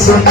Thank you.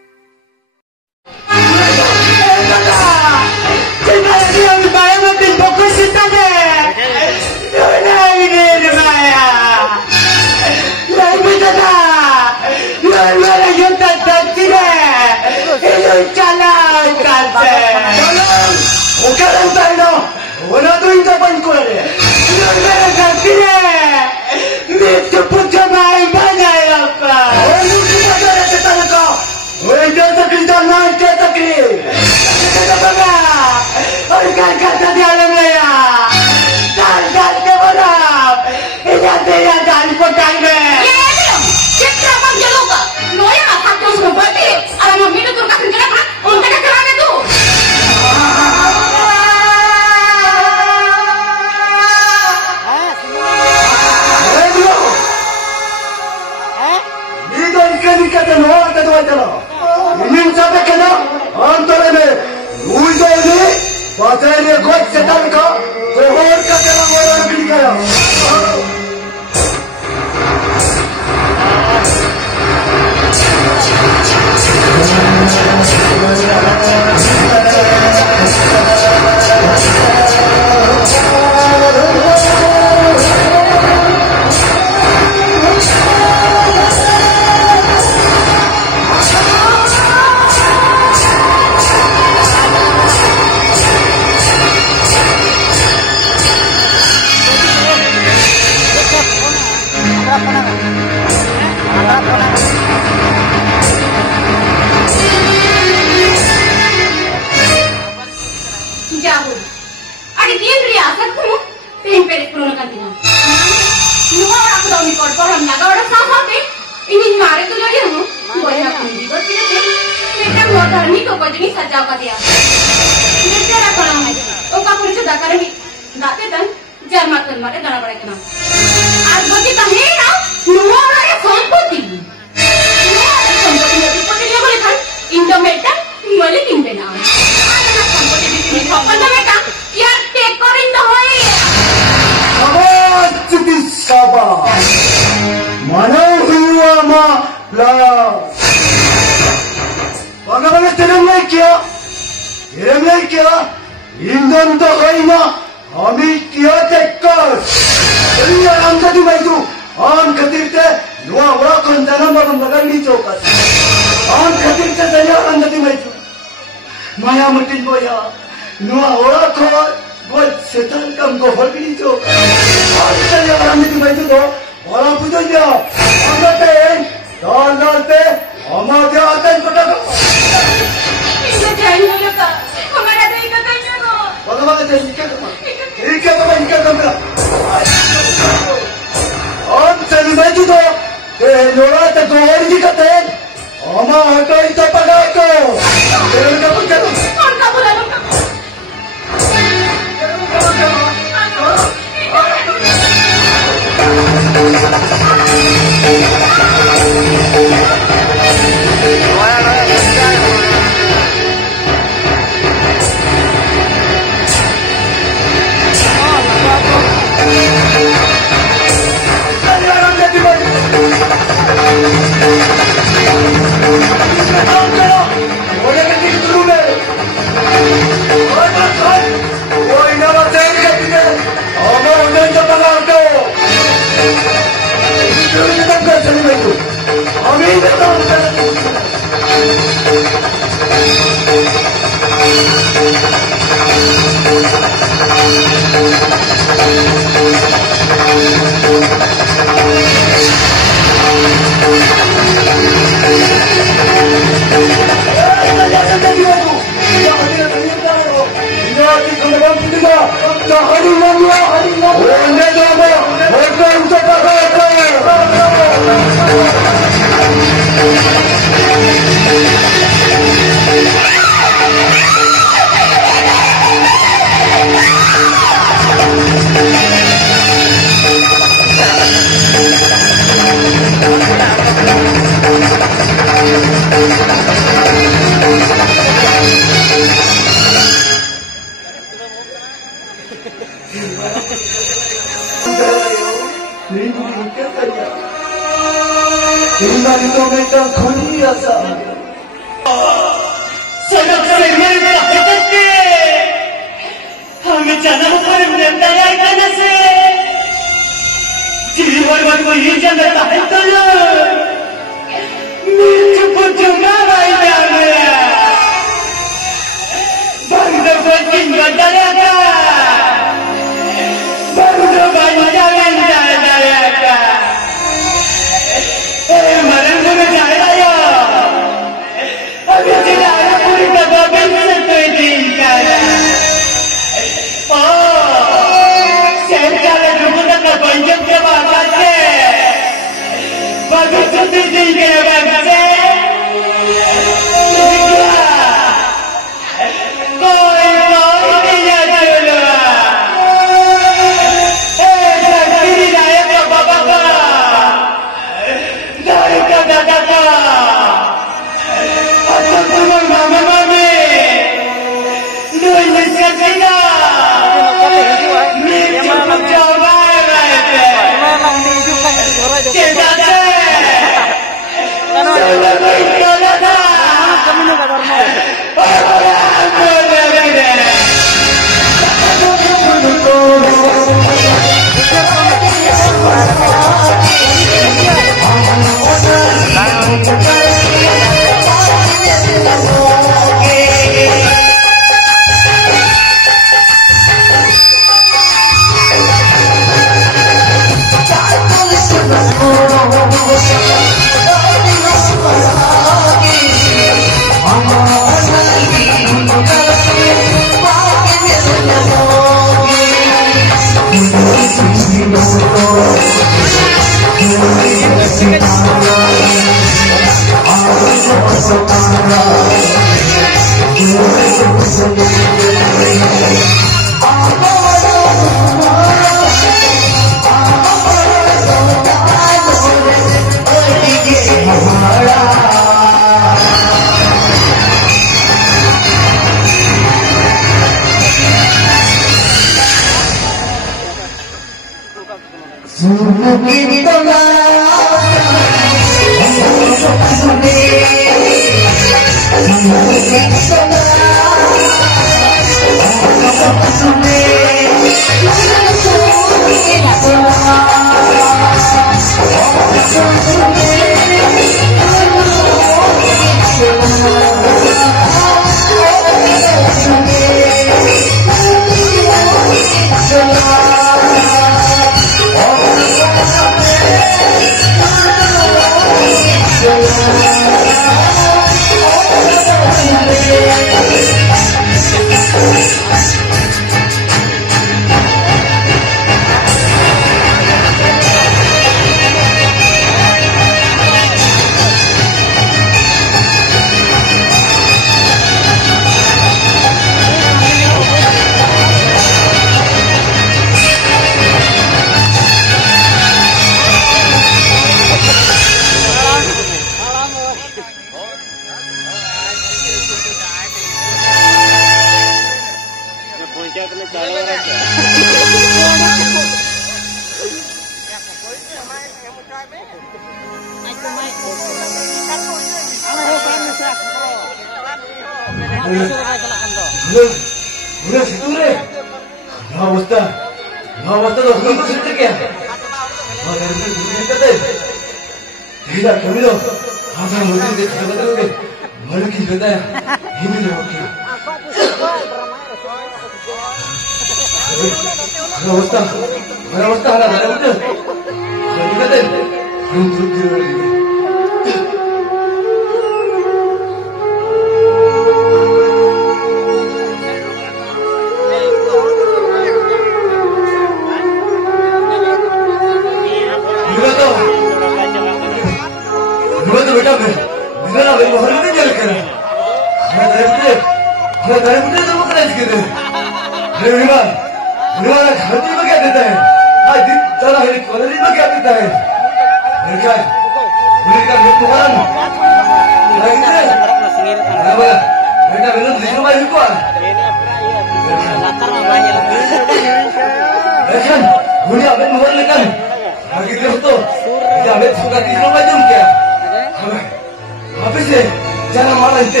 jangan marah itu,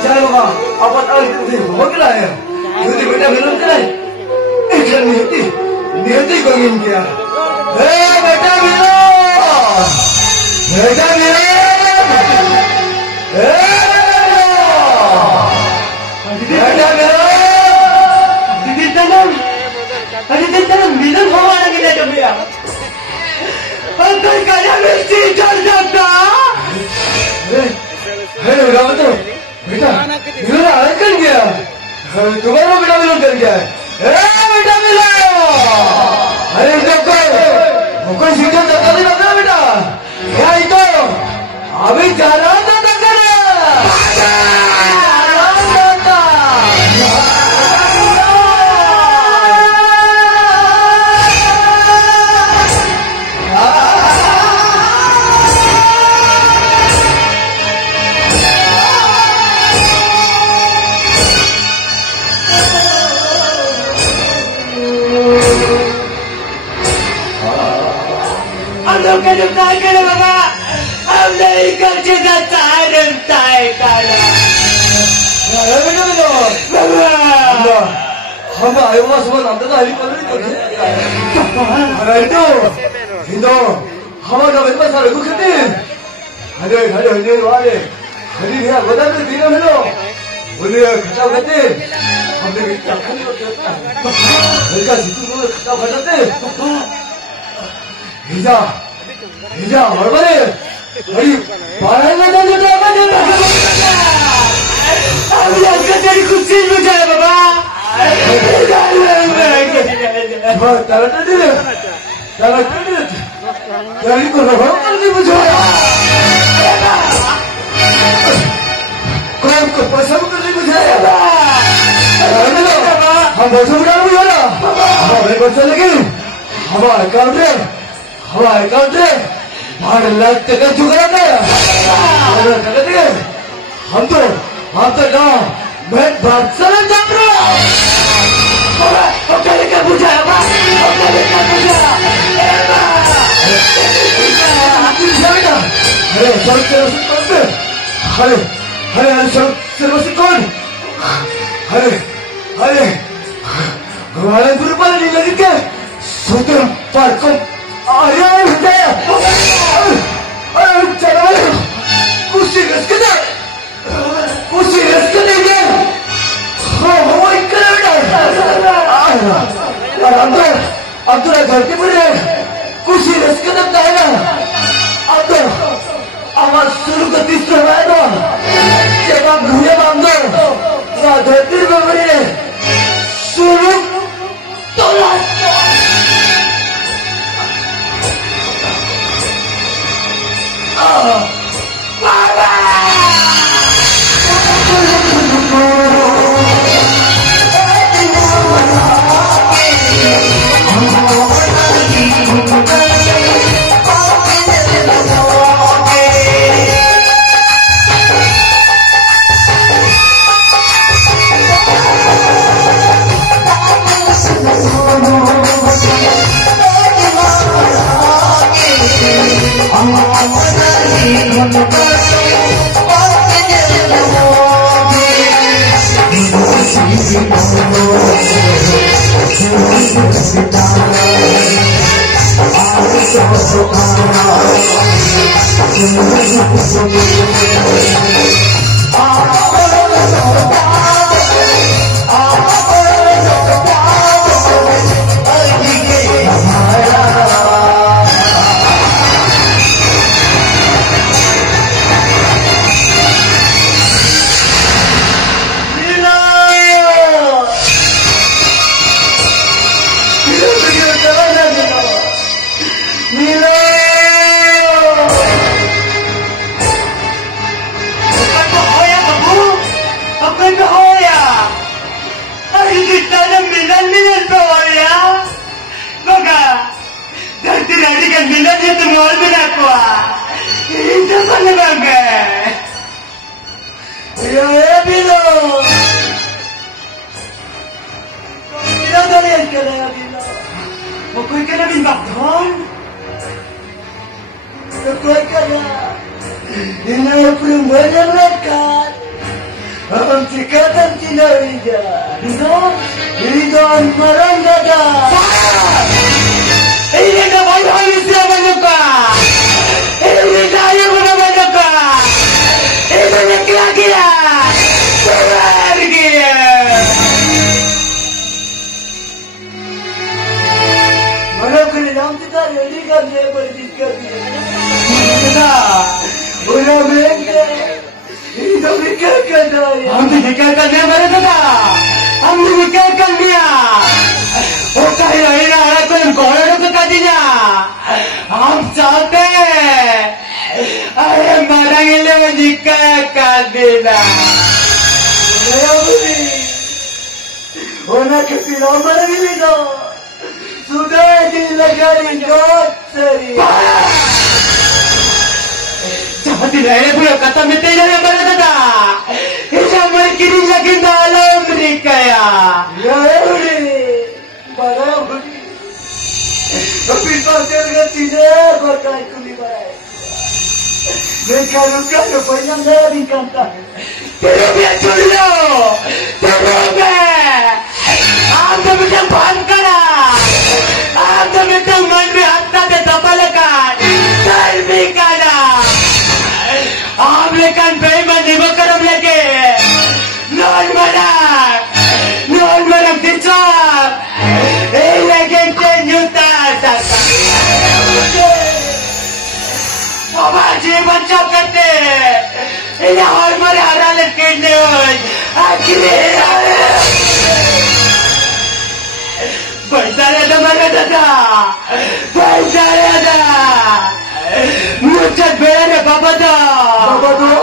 jangan lupa apa itu apa kira ya, itu beta belum kira, kan niati kau ingin kia, beta belum, beta belum, Ada tanam bilang hawa lagi dah dia. Angkat kaya mesti terjaga. Hei, berapa tu? Beta, bila angkat dia? तुम्हारा बेटा मिलन कर गया है बेटा मिला अरे देखो मुझको सीधा धक्का नहीं लग रहा बेटा क्या इतो अभी जा रहा था धक्का Look at him, look at him, Baba. I'm नहीं कर चुका तारम ताए काला. Baba. हम आए हुआ सुबह नाम तो आली पलड़ी तो है. अरे तो हिंदो हमारा बेटा सारे को कहते हैं. अरे हिंदो वाले हरी भैया बता दे दिना मिलो. बोले खटाव कहते हमने क्या खाने को कहता है. लड़का सिद्धू को खटाव खटाते. हिजा बड़बड़े अरे बाहर में तो जो जाएगा अभी आजकल तेरी कुछ चीज मुझे है बाबा तारा तेरी को रहो कर दी मुझे काम को पैसा कर दी मुझे हम पैसा उड़ा रहे हैं हमें पैसा लगे हमारे अकाउंट रे भाड़ लाख टका चुका है हम तो गाँव मैं बादशाह जाम रहा हमने क्या पूछा है हमने क्या पूछा अरे सब सर्वस्व कौन अरे हमारे गुरु पर नहीं लगी क्या सूत्र पर को अरे चलो कुछ रिस्क नहीं हो अब तो धरती पर कुछ रिस्क लगता है ना अब तो आवाज शुरू कर दी तो जब आप घूमे बांधो धरती में बने शुरू तो Ini Amci katan tinarija. Ridon marangada. Ini kawan kami siapa juga? Ini saya berapa juga? Ini laki-laki ya. Pergi ya. Mana kini nam kita ready kan dia berdikar. Kita udah bengke. Itu bikarkan dia. Amci bikarkan dia berada. Amci bikarkan dia. Oh kaya ini ada koin koran ke kadinya. Am चाहते अरे मरेंगे बिकारkan dia. Ona kepila mari do. Sudah dilagarin god seri. Jangan dilai pula kata mete yang mana kata. Isa merkiri lagi dalam mereka ya. Ya uri. Bara uri. Tapi pasal tidak berkai kuli baik. Mereka luka banyak dari kanta. Pero biar dulu. Terus Anda macam bangkara. Anda macam man में हाथ से दबालkan. Terbi kana. आप लेकिन बेईमान नहीं करम लगे. Non malam dicap. Lekin tenyuta sasa. Bapa जीवन चौक करते. ini hormone haralet kene hoy akhirnya Baitare ada mana dada Baitare ada Mucat bayar Baba do Baba do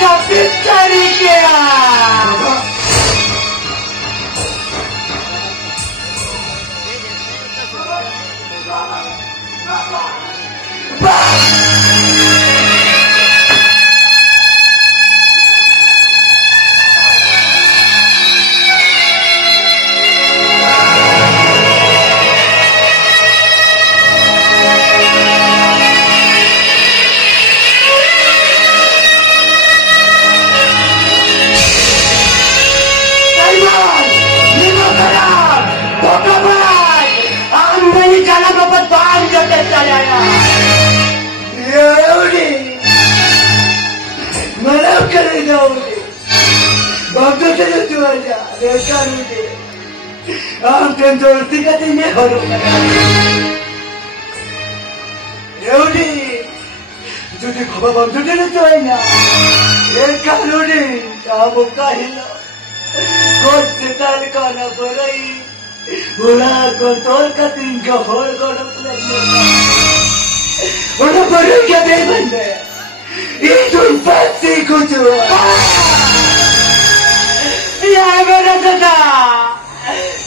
capit cari kaya Jadi kau bawa tu dia tu aja. Kalau ni, kamu kahila. Kau setal kana berai. Bola kotor kating kahor kodok lagi. Bola berai क्या बेबंदे. Itu pasti kutu. Ya मेरा दादा.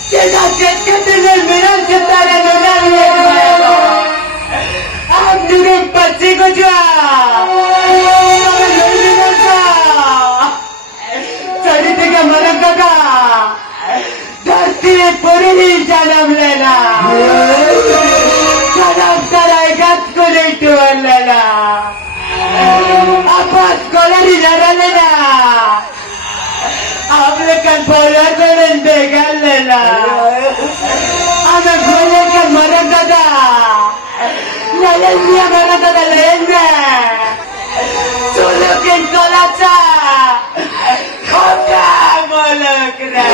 Kita ketemu मेरा सितारा दादा ये. Am juga pasti kutu. Puri janam lena, janam saraigat kulit lena, apa sekolah di dalam lena, aplekan pola kolen begal lena, ame kolekan marah dada, lain dia marah dada lena, sulukin sekolah sa, kota molekna.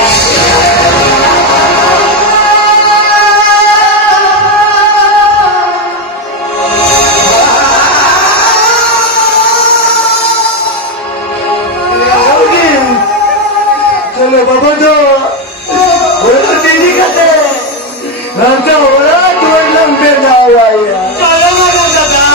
Baba do, orang ini kata, nanti orang tuan lembek nawa ya. Kalau mana kata,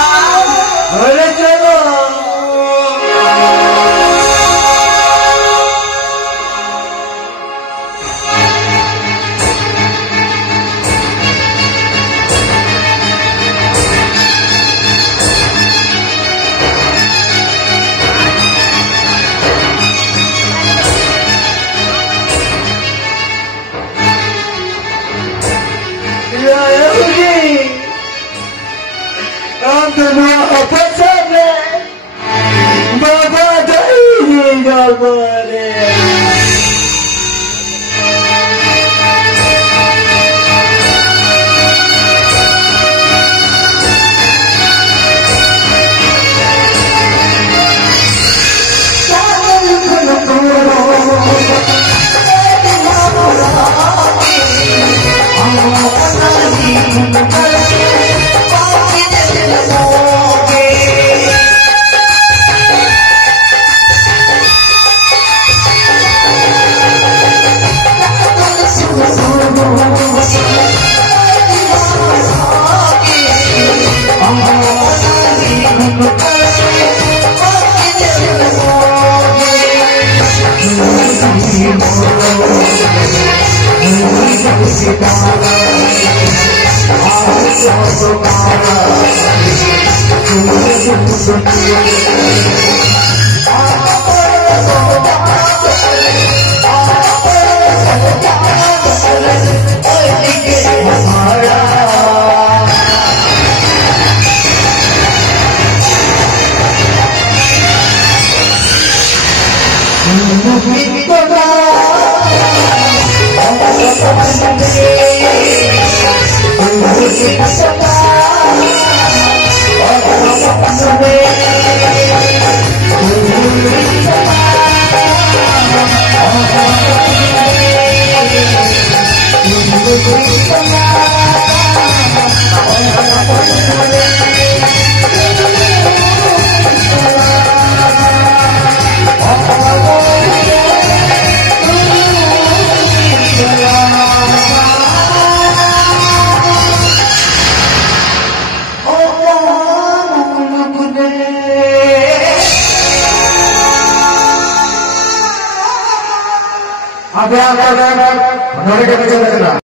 Ada